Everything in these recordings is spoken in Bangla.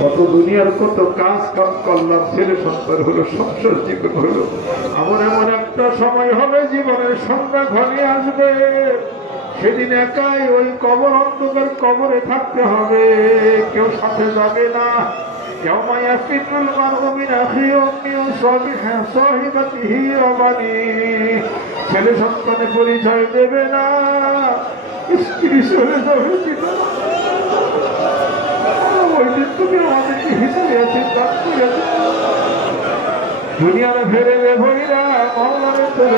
কত দুনিয়ার কত কাজ কাম করলাম ছেলে সন্তান হলো সংসার জীবন হলো এমন এমন একটা সময় হবে জীবনের সন্ধ্যা ঘনিয়ে আসবে সেদিন একাই ওই কবর অন্ধকার কবরে থাকতে হবে কেউ সাথে যাবে না يوم يفر المرء من أخيه وأمه وصالحه صاحبته وبنيه ছেলে সন্তানে পরিচয় দেবে না স্ত্রী চলে যাবে দিন তুমি আমাদেরকে হিসেবে আছে দুনিয়ার রে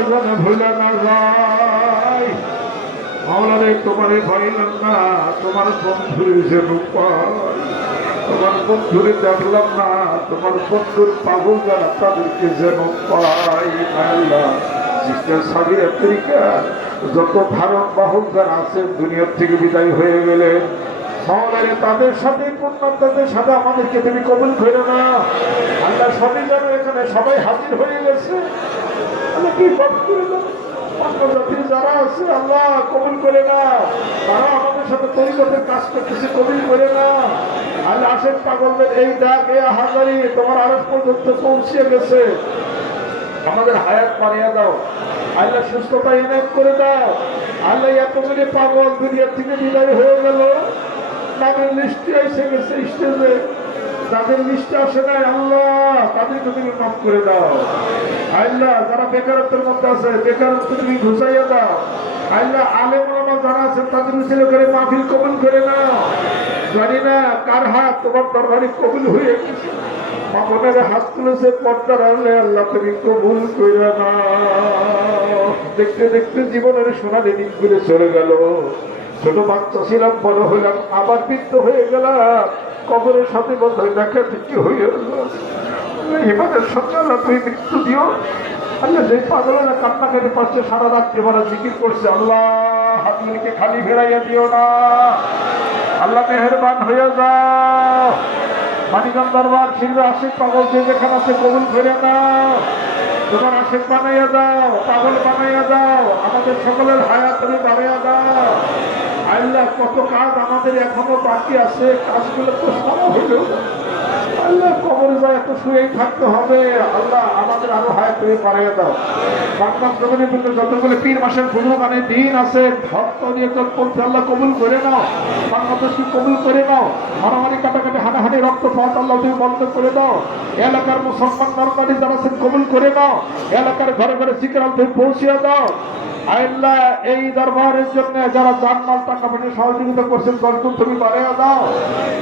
যাবে ভুলা না তোমারে না তোমার বন্ধু হিসেবে পায় তোমার বন্ধুরে দেখলাম না তোমার বন্ধুর পাগল যারা তাদেরকে যেন পাই সিস্টার আফ্রিকা যত ভারত বাহক যারা আছেন দুনিয়ার থেকে বিদায় হয়ে গেলেন। মহলারে তাদের সাথে পূর্ণতাদের সাথে আমাদেরকে তুমি কবুল করে না। আল্লাহ সবই যেন এখানে সবাই হাজির হয়ে গেছে। আল্লাহ কি অন্যজাতির যারা আছে, আল্লাহ কবুল করে না তারা আমাদের সাথে তরিকতের কাজ করতেছে, কবুল করে না আল্লাহ আসেন পাগলদের এই ডাক, এই হাজারি তোমার আরস পর্যন্ত পৌঁছে গেছে। আমাদের হায়াত পানিয়া দাও। আল্লাহ সুস্থতা এনায়ত করে দাও। আল্লাহ এতগুলি পাগল দুনিয়ার থেকে বিদায় হয়ে গেল। লিস্টে এসে গেছে স্টেজে তাদের লিস্টে আসে নাই, আল্লাহ, তাদেরকে তুমি মাফ করে দাও। আল্লাহ, যারা বেকারত্বের মধ্যে আছে, বেকারত্ব তুমি ঘুষাইয়া দাও। আল্লাহ, আলেম ওলামা যারা আছেন তাদের ছেলে করে মাহফিল কবুল করে নাও। জানি না কার হাত তোমার দরবারে কবুল হয়ে গেছে। আপনার হাত তুলেছে, পর্দার আনলে আল্লাহ তুমি কবুল করে না দেখতে দেখতে জীবনের সোনালি দিনগুলো চলে গেল। ছোট বাচ্চা ছিলাম, বড় হইলাম, আবার বৃদ্ধ হয়ে গেলাম। কবরের সাথে বন্ধ দেখা দেখি হয়ে ইমানের সঙ্গে আল্লাহ তুমি মৃত্যু দিও। আল্লাহ যে পাগলেরা কান্না কেটে পাচ্ছে সারা রাত্রে মারা জিকির করছে, আল্লাহ, হাতগুলিকে খালি ফেরাইয়া দিও না। আল্লাহ মেহরবান হয়ে যাও। মানিকান দরবার ছিল আশিক পাগল যে যেখানে আছে কবুল করে নাও। তোমার আশিক বানাইয়া দাও, পাগল বানাইয়া দাও। আমাদের সকলের হায়াত তুমি বানাইয়া দাও। আল্লাহ কত কাজ আমাদের এখনও বাকি আছে, কাজগুলো তো সব হইল আল্লাহ কবরে যায় এত শুয়েই থাকতে হবে। আল্লাহ আমাদের আরও হায়াত তুমি বাড়াইয়া দাও। বাংলার জমিনে বলতে যতগুলো পীর মাসের পুজো মানে দিন আছে, ভক্ত নিয়ে তোর পড়তে আল্লাহ কবুল করে নাও। বাংলাদেশকে কবুল করে নাও। মারামারি কাটাকাটি রক্ত পাত আল্লাহ তুমি বন্ধ করে দাও। এলাকার মুসলমান নরমালি যারা কবুল করে নাও। এলাকার ঘরে ঘরে শিকার তুমি পৌঁছিয়ে দাও। আল্লাহ, এই দরবারের জন্য যারা জানমাল টাকা পয়সা সহযোগিতা করছেন দলগুলো তুমি বাড়িয়ে দাও।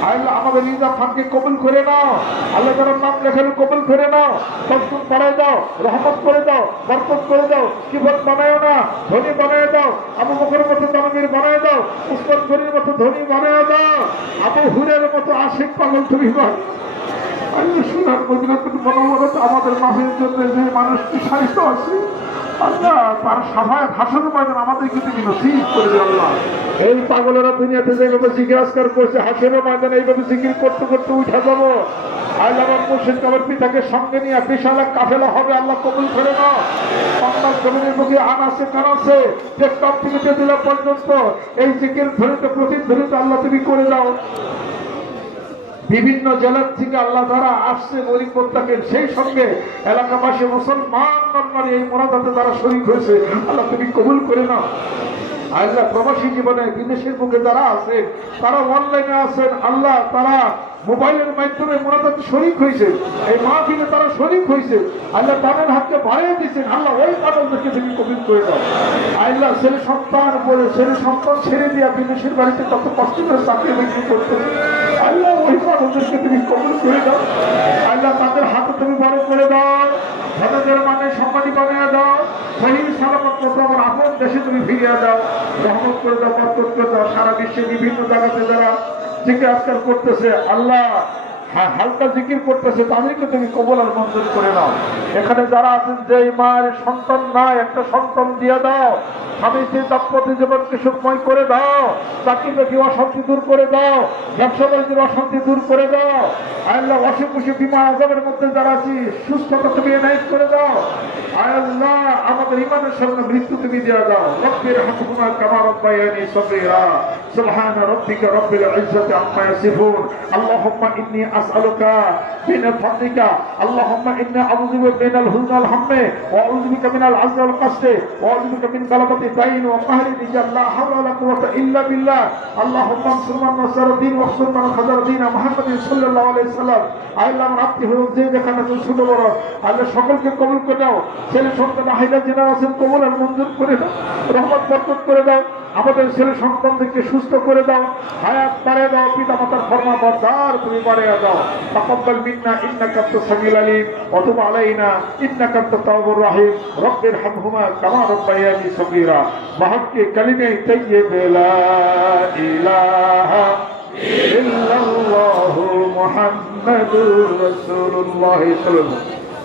আল্লাহ, আমাদের রিজা খানকে কবুল করে নাও। আল্লাহ, যারা নাম লেখালে কবুল করে নাও। দলগুলো বাড়াই দাও, রহমত করে দাও, বরকত করে দাও, কিবত বানায় না, ধনী বানায় দাও, আবু বকরের মতো দানবীর বানায় দাও, উসমান গরির মতো ধনী বানায় দাও, আবু হুরের মতো আশিক পাগল তুমি বানাও আল্লাহ, সোনার মদিনাতুল মনোমরত আমাদের মাফের জন্য যে মানুষটি সাহিত্য আছে আল্লাহ তুমি করে এই দুনিয়াতে যেভাবে জিজ্ঞাসকার করছে হাসের ময়দান এইভাবে জিকির করতে করতে উঠে যাব। পিতাকে সঙ্গে নিয়ে বিশাল কাফেলা হবে, আল্লাহ কবুল করে না পর্যন্ত এই জিকির ধরিত, প্রতিধ্বনিত আল্লাহ তুমি করে দাও। বিভিন্ন জেলার থেকে আল্লাহ তারা আসছে গরিব প্রত্যাকের সেই সঙ্গে এলাকাবাসী মুসলমান এই মোনাজাতে তারা শরীর হয়েছে। আল্লাহ তুমি কবুল করে নাও। আল্লাহ প্রবাসী জীবনে বিদেশের মুখে যারা আছেন তারা অনলাইনে আছেন, আল্লাহ তারা মোবাইলের মাধ্যমে মোনাজাতে শরিক হয়েছে এই মাহফিলে তারা শরিক হয়েছে আল্লাহ তাদের হাতকে বাড়িয়ে দিয়েছেন। আল্লাহ ওই পাগলদেরকে তুমি কবিল করে দাও আল্লাহ ছেলে সন্তান বলে ছেলে সন্তান ছেড়ে দিয়া বিদেশের বাড়িতে কত কষ্ট করে চাকরি বিক্রি করতে আল্লাহ ওই পাগলদেরকে তুমি কবুল করে দাও আল্লাহ তাদের হাতে তুমি বড় করে দাও তাদের মানে সম্মানী বানিয়ে দাও সহি মতো আপন দেশে তুমি ফিরিয়ে দাও রহমত করে দাও করে দাও সারা বিশ্বে বিভিন্ন জায়গাতে যারা জিজ্ঞাসা করতেছে, আল্লাহ হ্যাঁ হালকা জিকির করতেছে তাদেরকে তুমি কবল আর মঞ্জুর করে নাও। এখানে যারা আছেন যে মায়ের সন্তান নাই, একটা সন্তান দিয়ে দাও। স্বামী স্ত্রী দাম্পত্য জীবনকে সুখময় করে দাও। চাকরি বাকি অশান্তি দূর করে দাও। ব্যবসা বাণিজ্যের অশান্তি দূর করে দাও। আয়াল্লাহ অসুখ খুশি বিমা আজমের মধ্যে যারা আছি, সুস্থতা তুমি এনায়ত করে দাও। আয়াল্লাহ আমাদের ইমানের সামনে মৃত্যু তুমি দিয়ে দাও। রব্বের হাকুমা কামা রব্বায়ানি সবরিরা সুবহান রব্বিকা রব্বিল ইজ্জাতি আম্মা ইয়াসিফুন। আল্লাহুম্মা ইন্নী নাসআলুকা মিন ফাদলিকা। আল্লাহুম্মা দিন ওয়া দিন মুহাম্মাদিন সাল্লাল্লাহু আলাইহি সাল্লাম আল্লাহ, আমার আপনি হলো যে আল্লাহ সকলকে কবুল করে দাও ছেলে সন্তান হাইলা জেনারেশন কবুল আর করে রহমত করে দাও। আমাদের ছেলে সন্তানদেরকে সুস্থ করে দাও, হায়াত পারে দাও পিতা মাতার ফরমা বরদার তুমি পারে দাও। তাকাব্বাল মিন্না, ইন্নাকা আনতাস সামিউল আলিম তুব আলাইনা, ইন্নাকা আনতাত তাওয়াবুর রহিম, রব্বির হামহুমা কামা রাব্বায়ানি সগীরা। বাহাক্কি কালিমে তাইয়্যিব, লা ইলাহা ইল্লাল্লাহু মুহাম্মাদুর রাসূলুল্লাহ সাল্লাল্লাহু